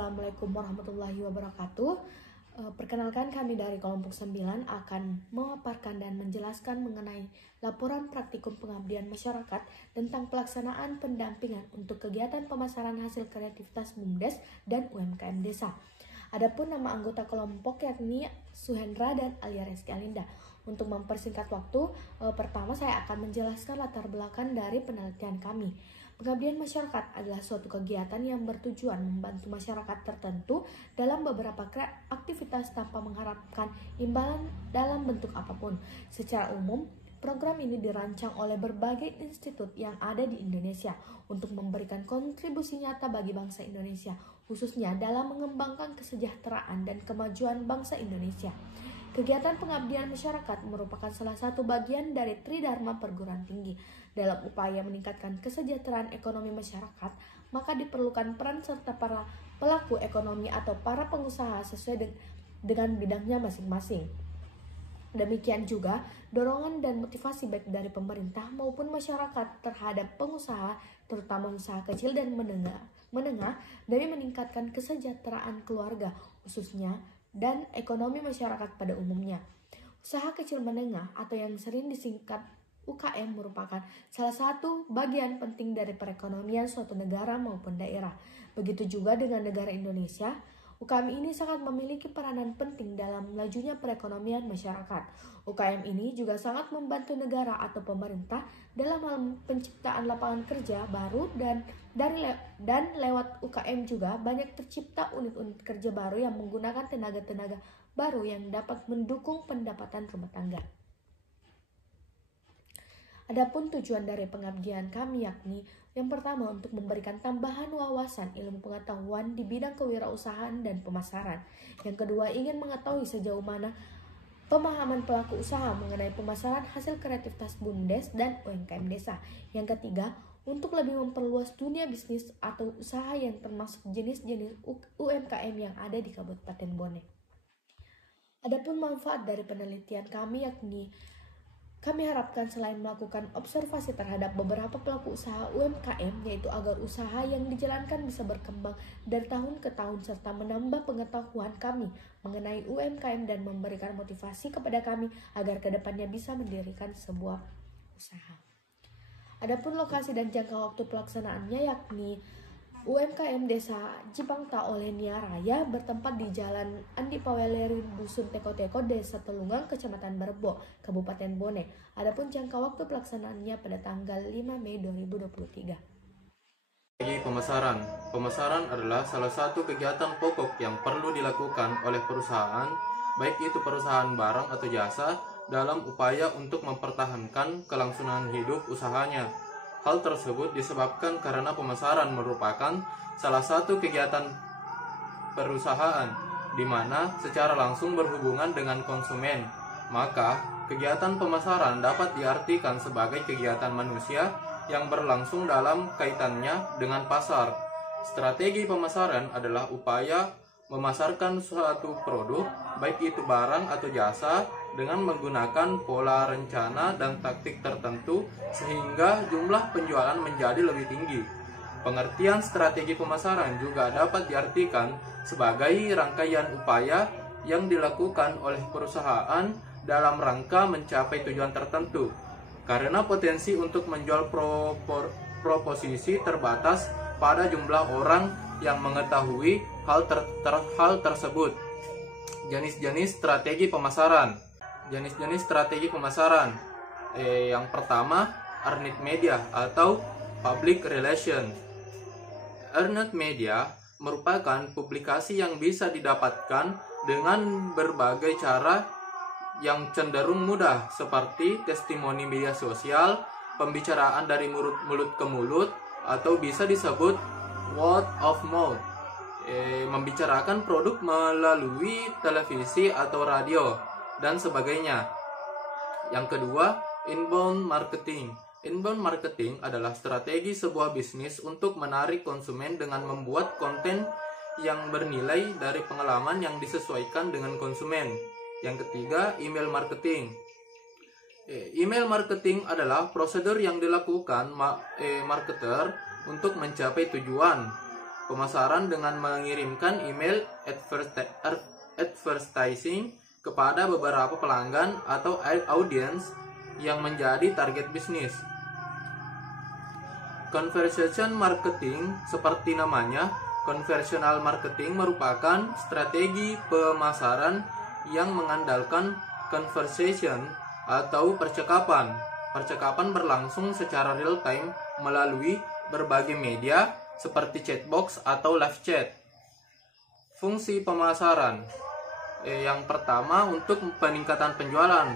Assalamualaikum warahmatullahi wabarakatuh. Perkenalkan, kami dari kelompok 9 akan memaparkan dan menjelaskan mengenai laporan praktikum pengabdian masyarakat tentang pelaksanaan pendampingan untuk kegiatan pemasaran hasil kreativitas BUMDes dan UMKM desa. Adapun nama anggota kelompok yakni Suhendra dan Alia Reski Alinda. Untuk mempersingkat waktu, pertama saya akan menjelaskan latar belakang dari penelitian kami. Pengabdian masyarakat adalah suatu kegiatan yang bertujuan membantu masyarakat tertentu dalam beberapa aktivitas tanpa mengharapkan imbalan dalam bentuk apapun. Secara umum, program ini dirancang oleh berbagai institut yang ada di Indonesia untuk memberikan kontribusi nyata bagi bangsa Indonesia, khususnya dalam mengembangkan kesejahteraan dan kemajuan bangsa Indonesia. Kegiatan pengabdian masyarakat merupakan salah satu bagian dari Tridharma Perguruan Tinggi. Dalam upaya meningkatkan kesejahteraan ekonomi masyarakat, maka diperlukan peran serta para pelaku ekonomi atau para pengusaha sesuai dengan bidangnya masing-masing. Demikian juga dorongan dan motivasi baik dari pemerintah maupun masyarakat terhadap pengusaha, terutama usaha kecil dan menengah demi meningkatkan kesejahteraan keluarga khususnya dan ekonomi masyarakat pada umumnya. Usaha kecil menengah atau yang sering disingkat UKM merupakan salah satu bagian penting dari perekonomian suatu negara maupun daerah. Begitu juga dengan negara Indonesia, UKM ini sangat memiliki peranan penting dalam lajunya perekonomian masyarakat. UKM ini juga sangat membantu negara atau pemerintah dalam hal penciptaan lapangan kerja baru dan lewat UKM juga banyak tercipta unit-unit kerja baru yang menggunakan tenaga-tenaga baru yang dapat mendukung pendapatan rumah tangga. Adapun tujuan dari pengabdian kami yakni yang pertama untuk memberikan tambahan wawasan ilmu pengetahuan di bidang kewirausahaan dan pemasaran. Yang kedua, ingin mengetahui sejauh mana pemahaman pelaku usaha mengenai pemasaran hasil kreativitas BUMDes dan UMKM desa. Yang ketiga, untuk lebih memperluas dunia bisnis atau usaha yang termasuk jenis-jenis UMKM yang ada di Kabupaten Bone. Adapun manfaat dari penelitian kami yakni kami harapkan selain melakukan observasi terhadap beberapa pelaku usaha UMKM, yaitu agar usaha yang dijalankan bisa berkembang dari tahun ke tahun serta menambah pengetahuan kami mengenai UMKM dan memberikan motivasi kepada kami agar kedepannya bisa mendirikan sebuah usaha. Adapun lokasi dan jangka waktu pelaksanaannya yakni UMKM Desa Cipangta Olenia Raya bertempat di Jalan Andi Paweleri, Dusun Teko-Teko, Desa Telungang, Kecamatan Berbo, Kabupaten Bone. Adapun jangka waktu pelaksanaannya pada tanggal 5 Mei 2023. Pemasaran. Pemasaran adalah salah satu kegiatan pokok yang perlu dilakukan oleh perusahaan, baik itu perusahaan barang atau jasa, dalam upaya untuk mempertahankan kelangsungan hidup usahanya. Hal tersebut disebabkan karena pemasaran merupakan salah satu kegiatan perusahaan di mana secara langsung berhubungan dengan konsumen. Maka, kegiatan pemasaran dapat diartikan sebagai kegiatan manusia yang berlangsung dalam kaitannya dengan pasar. Strategi pemasaran adalah upaya memasarkan suatu produk, baik itu barang atau jasa, dengan menggunakan pola rencana dan taktik tertentu sehingga jumlah penjualan menjadi lebih tinggi. Pengertian strategi pemasaran juga dapat diartikan sebagai rangkaian upaya yang dilakukan oleh perusahaan dalam rangka mencapai tujuan tertentu. Karena potensi untuk menjual proposisi terbatas pada jumlah orang yang mengetahui hal tersebut. Jenis-jenis strategi pemasaran. Jenis-jenis strategi pemasaran. Yang pertama, earned media atau public relation. Earned media merupakan publikasi yang bisa didapatkan dengan berbagai cara yang cenderung mudah, seperti testimoni media sosial, pembicaraan dari mulut ke mulut, atau bisa disebut word of mouth. Membicarakan produk melalui televisi atau radio dan sebagainya. Yang kedua, inbound marketing. Inbound marketing adalah strategi sebuah bisnis untuk menarik konsumen dengan membuat konten yang bernilai dari pengalaman yang disesuaikan dengan konsumen. Yang ketiga, email marketing. Email marketing adalah prosedur yang dilakukan marketer untuk mencapai tujuan. pemasaran dengan mengirimkan email advertising kepada beberapa pelanggan atau audiens yang menjadi target bisnis. Conversation marketing, seperti namanya, conversational marketing merupakan strategi pemasaran yang mengandalkan conversation atau percakapan. Percakapan berlangsung secara real time melalui berbagai media seperti chatbox atau live chat. Fungsi pemasaran. Yang pertama, untuk peningkatan penjualan.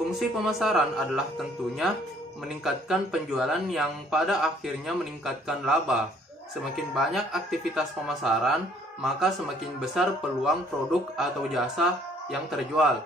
Fungsi pemasaran adalah tentunya meningkatkan penjualan yang pada akhirnya meningkatkan laba. Semakin banyak aktivitas pemasaran, maka semakin besar peluang produk atau jasa yang terjual.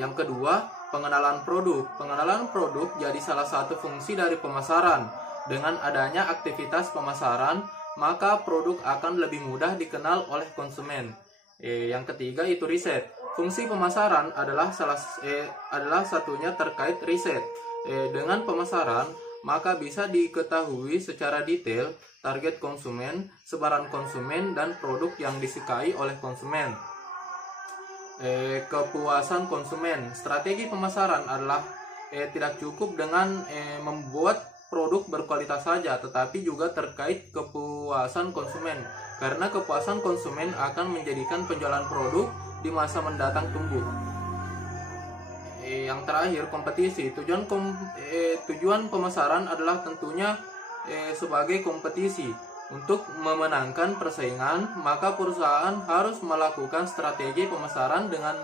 Yang kedua, pengenalan produk. Pengenalan produk jadi salah satu fungsi dari pemasaran. Dengan adanya aktivitas pemasaran, maka produk akan lebih mudah dikenal oleh konsumen. Yang ketiga itu riset. Fungsi pemasaran adalah satunya terkait riset. Dengan pemasaran, maka bisa diketahui secara detail target konsumen, sebaran konsumen, dan produk yang disukai oleh konsumen. Kepuasan konsumen. Strategi pemasaran adalah tidak cukup dengan membuat produk berkualitas saja, tetapi juga terkait kepuasan konsumen. Karena kepuasan konsumen akan menjadikan penjualan produk di masa mendatang tumbuh. Yang terakhir, kompetisi. Tujuan pemasaran adalah tentunya sebagai kompetisi. Untuk memenangkan persaingan, maka perusahaan harus melakukan strategi pemasaran dengan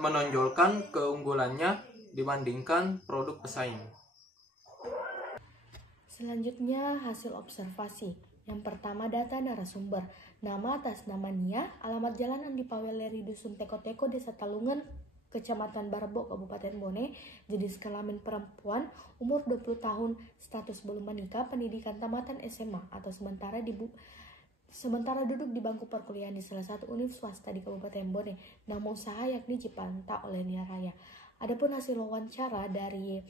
menonjolkan keunggulannya dibandingkan produk pesaing. Selanjutnya, hasil observasi. Yang pertama, data narasumber. Nama atas nama Nia, alamat jalan Andi Paweleri, Dusun Teko-Teko, Desa Talungan, Kecamatan Barbo, Kabupaten Bone, jenis kelamin perempuan, umur 20 tahun, status belum menikah, pendidikan tamatan SMA atau sementara duduk di bangku perkuliahan di salah satu univ swasta di Kabupaten Bone. Nama usaha yakni Cipanta oleh Nia Raya. Adapun hasil wawancara dari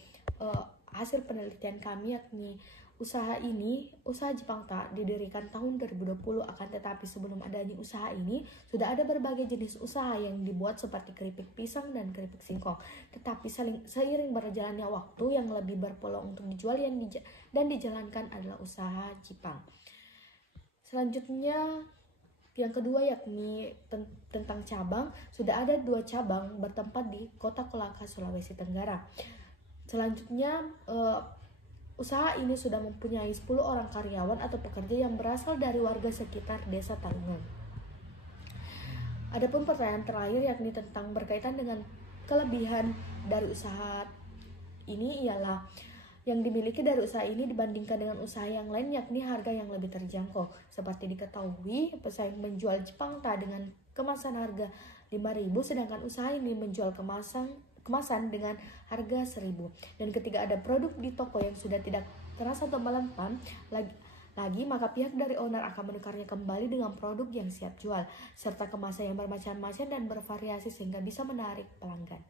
hasil penelitian kami yakni usaha Cipanta didirikan tahun 2020, akan tetapi sebelum adanya usaha ini sudah ada berbagai jenis usaha yang dibuat seperti keripik pisang dan keripik singkong. Tetapi seiring berjalannya waktu, yang lebih berpeluang untuk dijual dan dijalankan adalah usaha Cipang. Selanjutnya yang kedua yakni tentang cabang. Sudah ada 2 cabang bertempat di Kota Kolaka, Sulawesi Tenggara. Selanjutnya usaha ini sudah mempunyai 10 orang karyawan atau pekerja yang berasal dari warga sekitar Desa Talungan. Adapun pertanyaan terakhir yakni tentang berkaitan dengan kelebihan dari usaha ini ialah yang dimiliki dari usaha ini dibandingkan dengan usaha yang lain yakni harga yang lebih terjangkau. Seperti diketahui, pesaing menjual Cipanta dengan kemasan harga 5.000, sedangkan usaha ini menjual kemasan dengan harga 1.000. Dan ketika ada produk di toko yang sudah tidak terasa atau melempam lagi, maka pihak dari owner akan menukarnya kembali dengan produk yang siap jual serta kemasan yang bermacam-macam dan bervariasi sehingga bisa menarik pelanggan.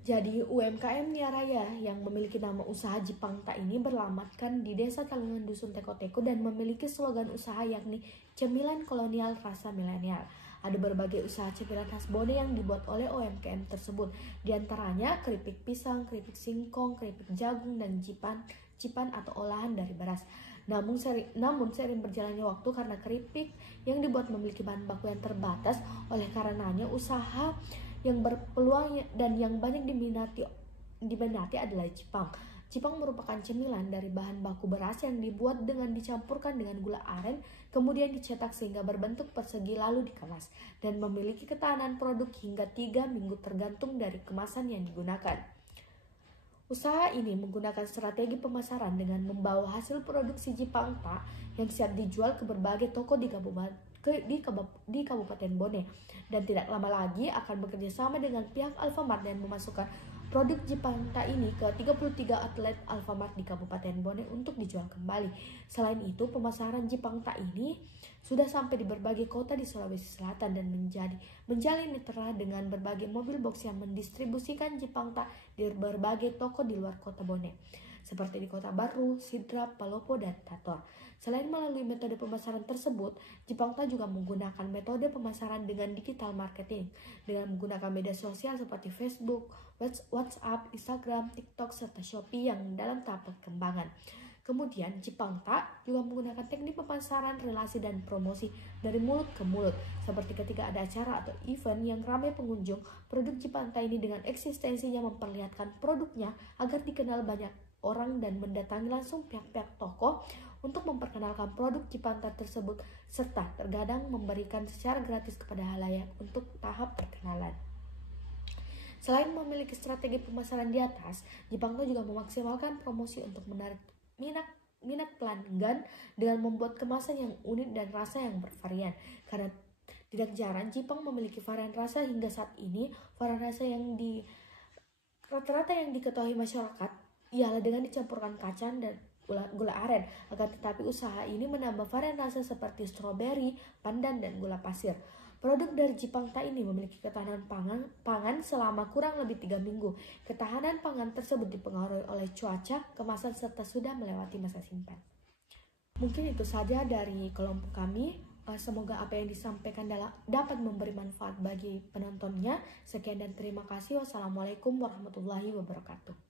Jadi UMKM Nia Raya yang memiliki nama usaha Cipanta ini beralamatkan di Desa Talungan, Dusun Teko-Teko, dan memiliki slogan usaha yakni cemilan kolonial rasa milenial. Ada berbagai usaha cemilan khas Bone yang dibuat oleh UMKM tersebut, diantaranya keripik pisang, keripik singkong, keripik jagung, dan cipan atau olahan dari beras. Namun seiring berjalannya waktu, karena keripik yang dibuat memiliki bahan baku yang terbatas, oleh karenanya usaha yang berpeluang dan yang banyak diminati adalah Cipang. Cipang merupakan cemilan dari bahan baku beras yang dibuat dengan dicampurkan dengan gula aren, kemudian dicetak sehingga berbentuk persegi lalu dikemas, dan memiliki ketahanan produk hingga 3 minggu tergantung dari kemasan yang digunakan. Usaha ini menggunakan strategi pemasaran dengan membawa hasil produksi Cipanta yang siap dijual ke berbagai toko di Kabupaten Bone, dan tidak lama lagi akan bekerja sama dengan pihak Alfamart dan memasukkan produk Cipanta ini ke 33 outlet Alfamart di Kabupaten Bone untuk dijual kembali. Selain itu, pemasaran Cipanta ini sudah sampai di berbagai kota di Sulawesi Selatan dan menjalin mitra dengan berbagai mobil box yang mendistribusikan Cipanta di berbagai toko di luar kota Bone, seperti di Kota Baru, Sidrap, Palopo, dan Tator. Selain melalui metode pemasaran tersebut, Jepangta juga menggunakan metode pemasaran dengan digital marketing dengan menggunakan media sosial seperti Facebook, WhatsApp, Instagram, TikTok, serta Shopee yang dalam tahap perkembangan. Kemudian Jepangta juga menggunakan teknik pemasaran, relasi, dan promosi dari mulut ke mulut. Seperti ketika ada acara atau event yang ramai pengunjung, produk Jepangta ini dengan eksistensinya memperlihatkan produknya agar dikenal banyak orang dan mendatangi langsung pihak-pihak toko untuk memperkenalkan produk Jepangta tersebut, serta terkadang memberikan secara gratis kepada halayak untuk tahap perkenalan. Selain memiliki strategi pemasaran di atas, Jepangta juga memaksimalkan promosi untuk menarik minat pelanggan dengan membuat kemasan yang unik dan rasa yang bervarian. Karena tidak jarang Jepang memiliki varian rasa hingga saat ini. Varian rasa yang rata-rata yang diketahui masyarakat ialah dengan dicampurkan kacang dan gula aren. Akan tetapi usaha ini menambah varian rasa seperti stroberi, pandan, dan gula pasir. Produk dari Jepangta ini memiliki ketahanan pangan selama kurang lebih 3 minggu. Ketahanan pangan tersebut dipengaruhi oleh cuaca, kemasan, serta sudah melewati masa simpan. Mungkin itu saja dari kelompok kami. Semoga apa yang disampaikan dapat memberi manfaat bagi penontonnya. Sekian dan terima kasih. Wassalamualaikum warahmatullahi wabarakatuh.